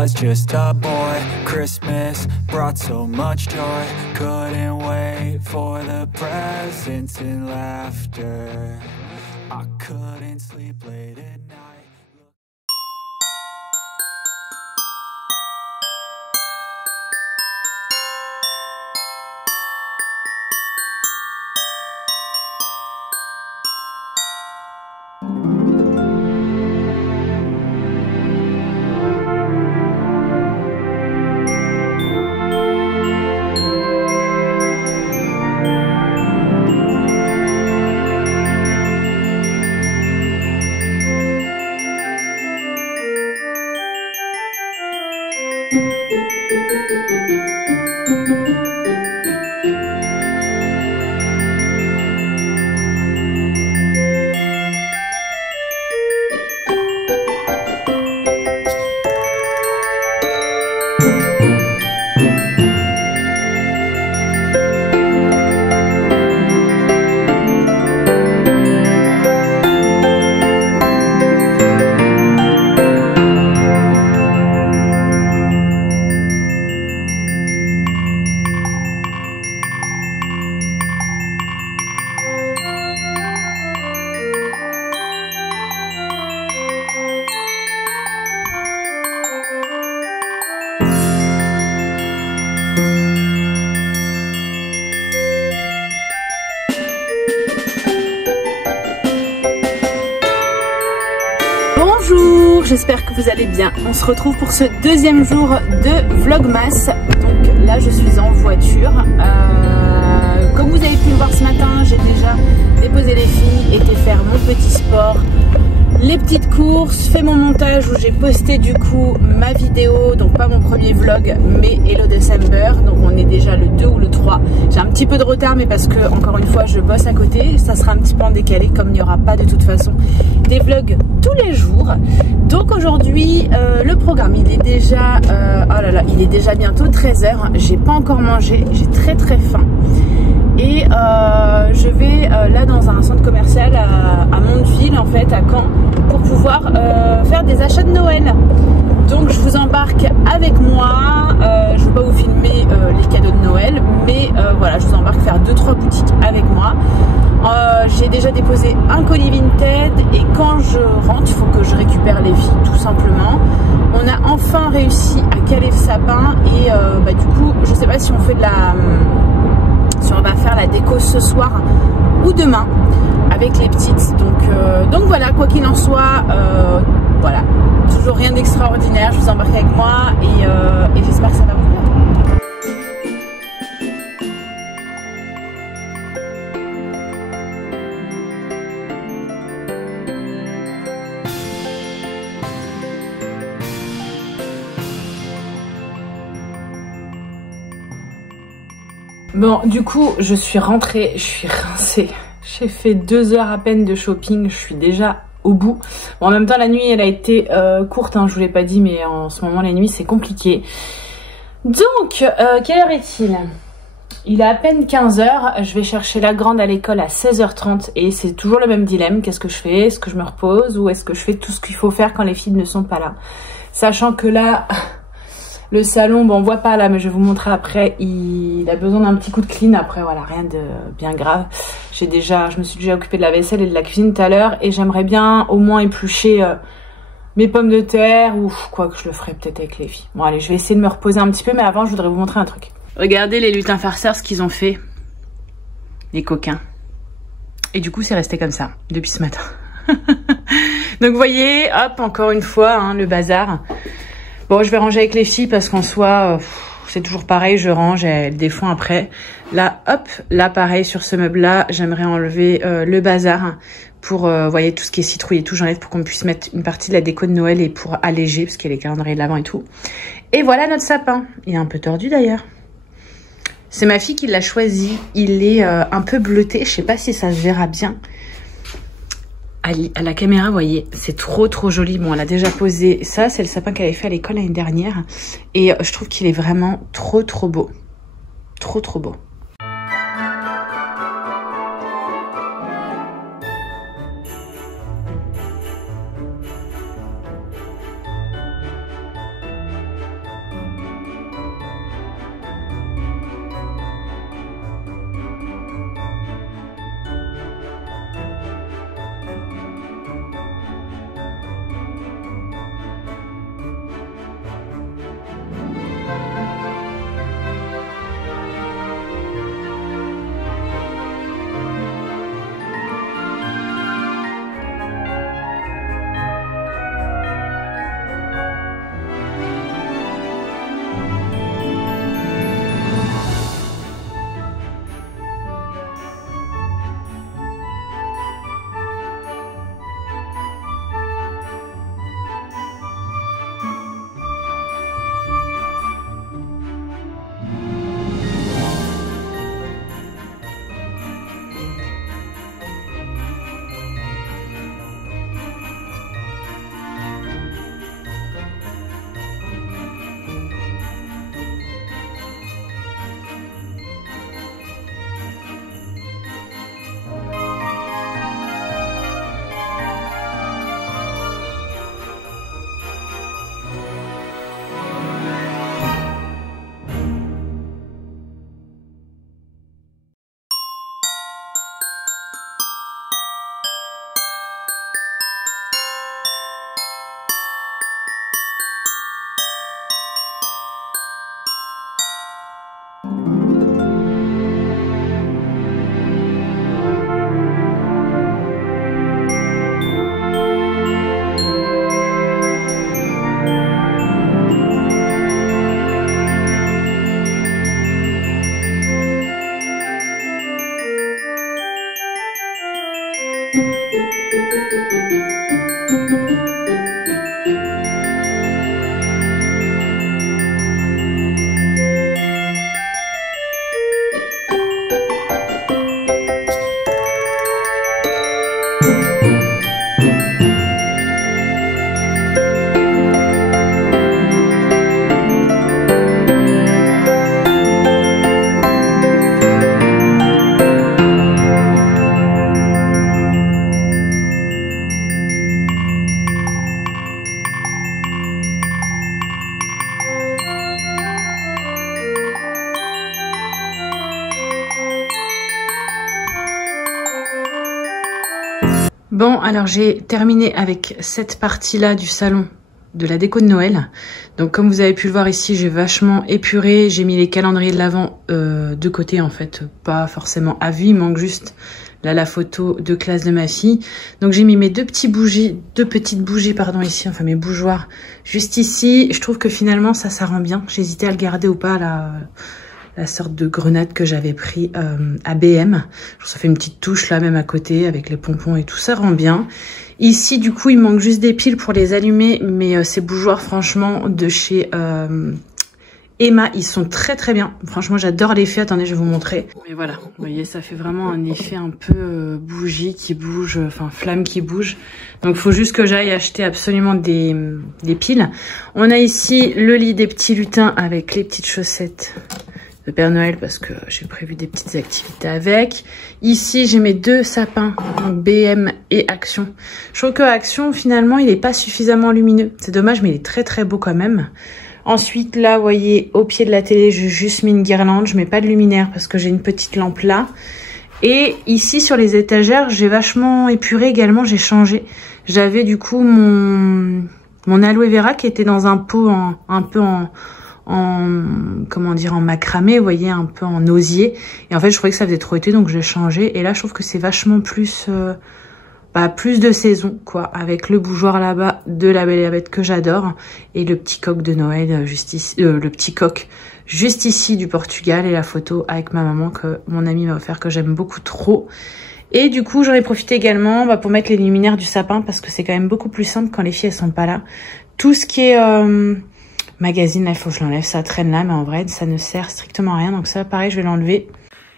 was just a boy. Christmas brought so much joy. Couldn't wait for the presents and laughter. I couldn't sleep late at night. Bonjour, j'espère que vous allez bien. On se retrouve pour ce deuxième jour de Vlogmas. Donc là je suis en voiture. Comme vous avez pu le voir ce matin, j'ai déjà déposé les filles, été faire mon petit sport, les petites courses, fait mon montage où j'ai posté du coup ma vidéo, donc pas mon premier vlog mais Hello December, donc on est déjà le 2 ou le 3. J'ai un petit peu de retard mais parce que encore une fois je bosse à côté, ça sera un petit peu en décalé comme il n'y aura pas de toute façon des vlogs tous les jours. Donc aujourd'hui le programme il est déjà oh là là, il est déjà bientôt 13 h, j'ai pas encore mangé, j'ai très faim. Et je vais là dans un centre commercial à Mondeville en fait, à Caen, pour pouvoir faire des achats de Noël. Donc je vous embarque avec moi, je ne vais pas vous filmer les cadeaux de Noël, mais voilà, je vous embarque faire 2-3 boutiques avec moi. J'ai déjà déposé un colis Vinted et quand je rentre, il faut que je récupère les filles tout simplement. On a enfin réussi à caler le sapin et bah, du coup, je sais pas si on fait de la... si on va faire la déco ce soir ou demain avec les petites, donc voilà, quoi qu'il en soit, voilà, toujours rien d'extraordinaire, je vous embarque avec moi et j'espère que ça va vous plaire. Bon, du coup, je suis rentrée, je suis rincée. J'ai fait 2 heures à peine de shopping, je suis déjà au bout. Bon, en même temps, la nuit, elle a été courte, hein, je vous l'ai pas dit, mais en ce moment, la nuit, c'est compliqué. Donc, quelle heure est-il? Il est à peine 15 h, je vais chercher la grande à l'école à 16 h 30 et c'est toujours le même dilemme. Qu'est-ce que je fais? Est-ce que je me repose ou est-ce que je fais tout ce qu'il faut faire quand les filles ne sont pas là? Sachant que là... le salon, bon on voit pas là mais je vais vous montrer après, il a besoin d'un petit coup de clean. Après voilà, rien de bien grave. Je me suis déjà occupée de la vaisselle et de la cuisine tout à l'heure et j'aimerais bien au moins éplucher mes pommes de terre ou quoi que je le ferai peut-être avec les filles. Bon allez, je vais essayer de me reposer un petit peu mais avant je voudrais vous montrer un truc. Regardez les lutins farceurs ce qu'ils ont fait, les coquins. Et du coup c'est resté comme ça depuis ce matin. Donc vous voyez, hop encore une fois hein, le bazar. Bon, je vais ranger avec les filles parce qu'en soi, c'est toujours pareil, je range et elles défont après. Là, hop, là pareil, sur ce meuble-là, j'aimerais enlever le bazar pour, vous voyez, tout ce qui est citrouille et tout, j'enlève pour qu'on puisse mettre une partie de la déco de Noël et pour alléger, parce qu'il y a les calendriers de l'avant et tout. Et voilà notre sapin. Il est un peu tordu d'ailleurs. C'est ma fille qui l'a choisi. Il est un peu bleuté, je sais pas si ça se verra bien. À la caméra, vous voyez, c'est trop joli. Bon, elle a déjà posé ça, c'est le sapin qu'elle avait fait à l'école l'année dernière. Et je trouve qu'il est vraiment trop beau. Trop beau. Bon, alors j'ai terminé avec cette partie-là du salon de la déco de Noël. Donc comme vous avez pu le voir ici, j'ai vachement épuré. J'ai mis les calendriers de l'Avent de côté en fait, pas forcément à vue. Il manque juste là la photo de classe de ma fille. Donc j'ai mis mes deux petites bougies pardon ici, enfin mes bougeoirs juste ici. Je trouve que finalement ça rend bien. J'hésitais à le garder ou pas la sorte de grenade que j'avais pris à BM. Ça fait une petite touche là même à côté avec les pompons et tout, ça rend bien. Ici du coup il manque juste des piles pour les allumer, mais ces bougeoirs franchement de chez Emma, ils sont très très bien. Franchement j'adore l'effet, attendez je vais vous montrer. Mais voilà, vous voyez ça fait vraiment un effet un peu bougie qui bouge, enfin flamme qui bouge. Donc il faut juste que j'aille acheter absolument des piles. On a ici le lit des petits lutins avec les petites chaussettes de Père Noël parce que j'ai prévu des petites activités avec. Ici j'ai mes deux sapins, donc BM et Action. Je trouve que Action finalement il est pas suffisamment lumineux, c'est dommage mais il est très très beau quand même. Ensuite là vous voyez au pied de la télé j'ai juste mis une guirlande, je mets pas de luminaire parce que j'ai une petite lampe là. Et ici sur les étagères j'ai vachement épuré également, j'ai changé. J'avais du coup mon aloe vera qui était dans un pot un peu en comment dire, en macramé, vous voyez, un peu en osier. Et en fait je trouvais que ça faisait trop été donc j'ai changé. Et là je trouve que c'est vachement plus plus de saison quoi, avec le bougeoir là-bas de La Belle et la Bête que j'adore et le petit coq de Noël juste ici, le petit coq juste ici du Portugal, et la photo avec ma maman que mon ami m'a offert que j'aime beaucoup trop. Et du coup j'en ai profité également pour mettre les luminaires du sapin parce que c'est quand même beaucoup plus simple quand les filles elles sont pas là. Tout ce qui est magazine là il faut que je l'enlève, ça traîne là mais en vrai ça ne sert strictement à rien, donc ça pareil je vais l'enlever.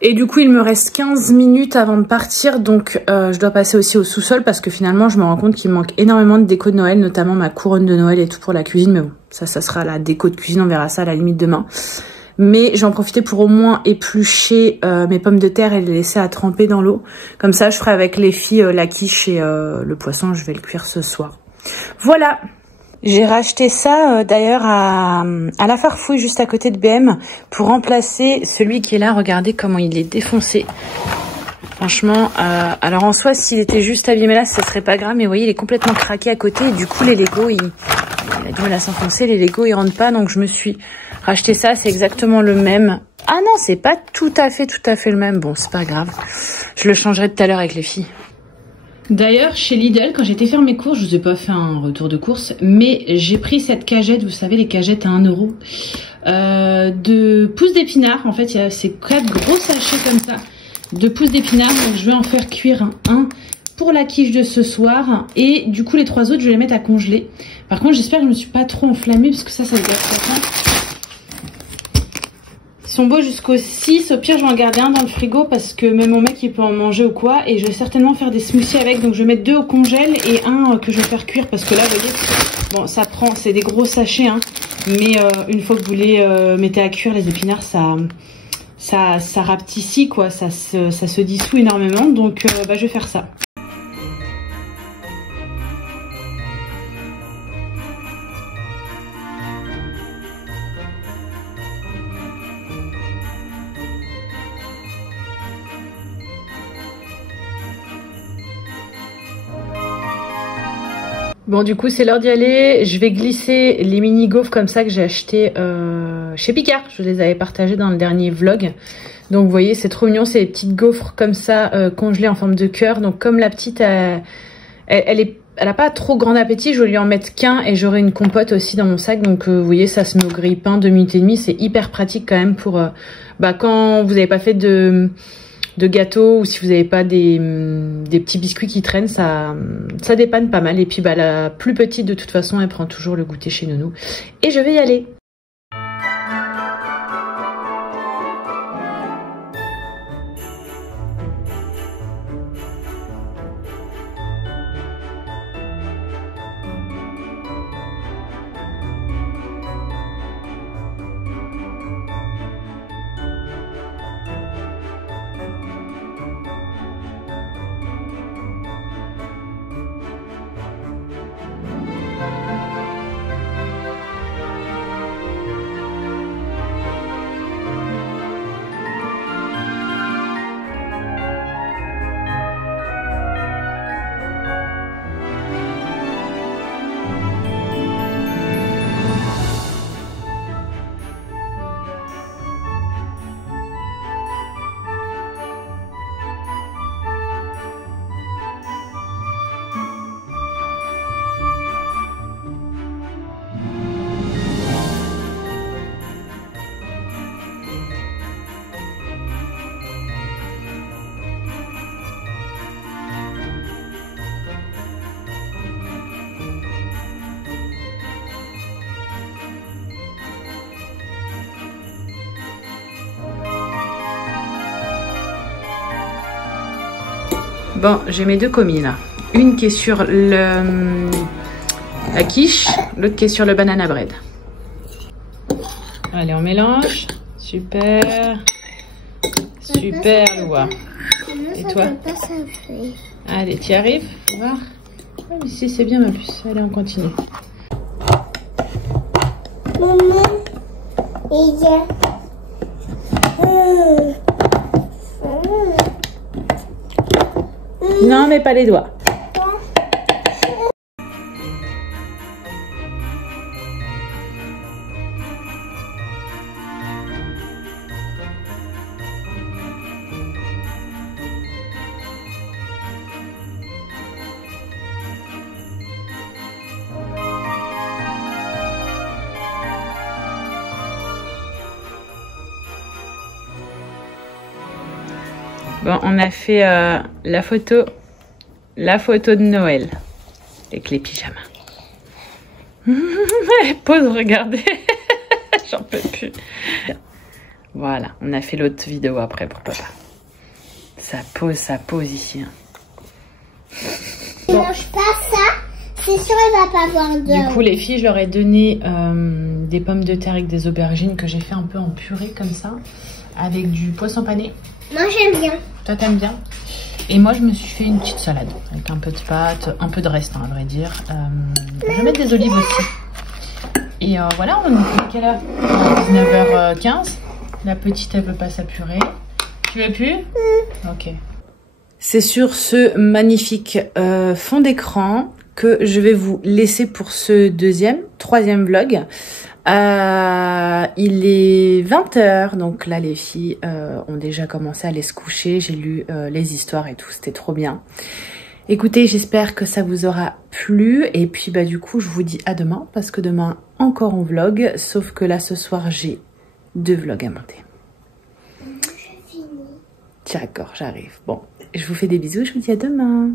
Et du coup il me reste 15 minutes avant de partir, donc je dois passer aussi au sous-sol parce que finalement je me rends compte qu'il me manque énormément de déco de Noël, notamment ma couronne de Noël et tout pour la cuisine, mais bon ça sera la déco de cuisine, on verra ça à la limite demain. Mais j'en profitais pour au moins éplucher mes pommes de terre et les laisser à tremper dans l'eau. Comme ça je ferai avec les filles la quiche et le poisson, je vais le cuire ce soir. Voilà. J'ai racheté ça d'ailleurs à la Farfouille juste à côté de BM pour remplacer celui qui est là. Regardez comment il est défoncé. Franchement, alors en soi s'il était juste abîmé là ça serait pas grave, mais vous voyez il est complètement craqué à côté et du coup les Legos il a du mal à s'enfoncer, les Legos ils rentrent pas, donc je me suis racheté ça, c'est exactement le même. Ah non c'est pas tout à fait le même, bon c'est pas grave, je le changerai tout à l'heure avec les filles. D'ailleurs, chez Lidl, quand j'étais faire mes courses, je vous ai pas fait un retour de course, mais j'ai pris cette cagette, vous savez, les cagettes à 1 € de pousses d'épinards. En fait, il y a ces 4 gros sachets comme ça de pousses d'épinards. Donc, je vais en faire cuire un pour la quiche de ce soir. Et du coup, les 3 autres, je vais les mettre à congeler. Par contre, j'espère que je me suis pas trop enflammée, parce que ça se gâte pas. Ils sont beaux jusqu'au 6, au pire je vais en garder un dans le frigo parce que même mon mec il peut en manger ou quoi, et je vais certainement faire des smoothies avec, donc je vais mettre 2 au congèle et un que je vais faire cuire parce que là vous voyez, bon ça prend, c'est des gros sachets hein, mais une fois que vous les mettez à cuire les épinards ça rapetissit quoi, ça se dissout énormément, donc je vais faire ça. Bon du coup c'est l'heure d'y aller, je vais glisser les mini gaufres comme ça que j'ai acheté chez Picard, je les avais partagées dans le dernier vlog. Donc vous voyez c'est trop mignon, c'est des petites gaufres comme ça congelées en forme de cœur. Donc comme la petite elle a pas trop grand appétit, je vais lui en mettre qu'un et j'aurai une compote aussi dans mon sac. Donc vous voyez ça se met au grille-pain 2 minutes et demie, c'est hyper pratique quand même pour quand vous n'avez pas fait de de gâteaux ou si vous n'avez pas des petits biscuits qui traînent, ça dépanne pas mal. Et puis bah, la plus petite de toute façon, elle prend toujours le goûter chez Nounou. Et je vais y aller. Bon, j'ai mes deux commis là. Une qui est sur la quiche, l'autre qui est sur le banana bread. Allez, on mélange. Super. Super, Loua. Et toi? Allez, tu y arrives? Faut voir. Oh, ici, c'est bien ma puce. Allez, on continue. Maman, il y a... Non, mais pas les doigts. Bon, on a fait la photo de Noël avec les pyjamas. Pause, regardez. J'en peux plus. Voilà, on a fait l'autre vidéo après pour papa. Ça pose ici. Hein. Il mange pas ça, c'est sûr il va pas avoir de... Du coup, les filles, je leur ai donné des pommes de terre avec des aubergines que j'ai fait un peu en purée comme ça, avec du poisson pané. Moi j'aime bien. Toi, t'aimes bien? Et moi, je me suis fait une petite salade avec un peu de pâtes, un peu de reste, hein, à vrai dire. Je vais mettre des olives aussi. Et voilà, on est quelle heure? 19h15. La petite, elle veut pas sa purée. Tu veux plus? Ok. C'est sur ce magnifique fond d'écran que je vais vous laisser pour ce troisième vlog. Il est 20h, donc là les filles ont déjà commencé à aller se coucher. J'ai lu les histoires et tout, c'était trop bien. Écoutez, j'espère que ça vous aura plu. Et puis bah du coup, je vous dis à demain, parce que demain encore on vlog. Sauf que là ce soir, j'ai 2 vlogs à monter. D'accord, j'arrive. Bon, je vous fais des bisous, je vous dis à demain.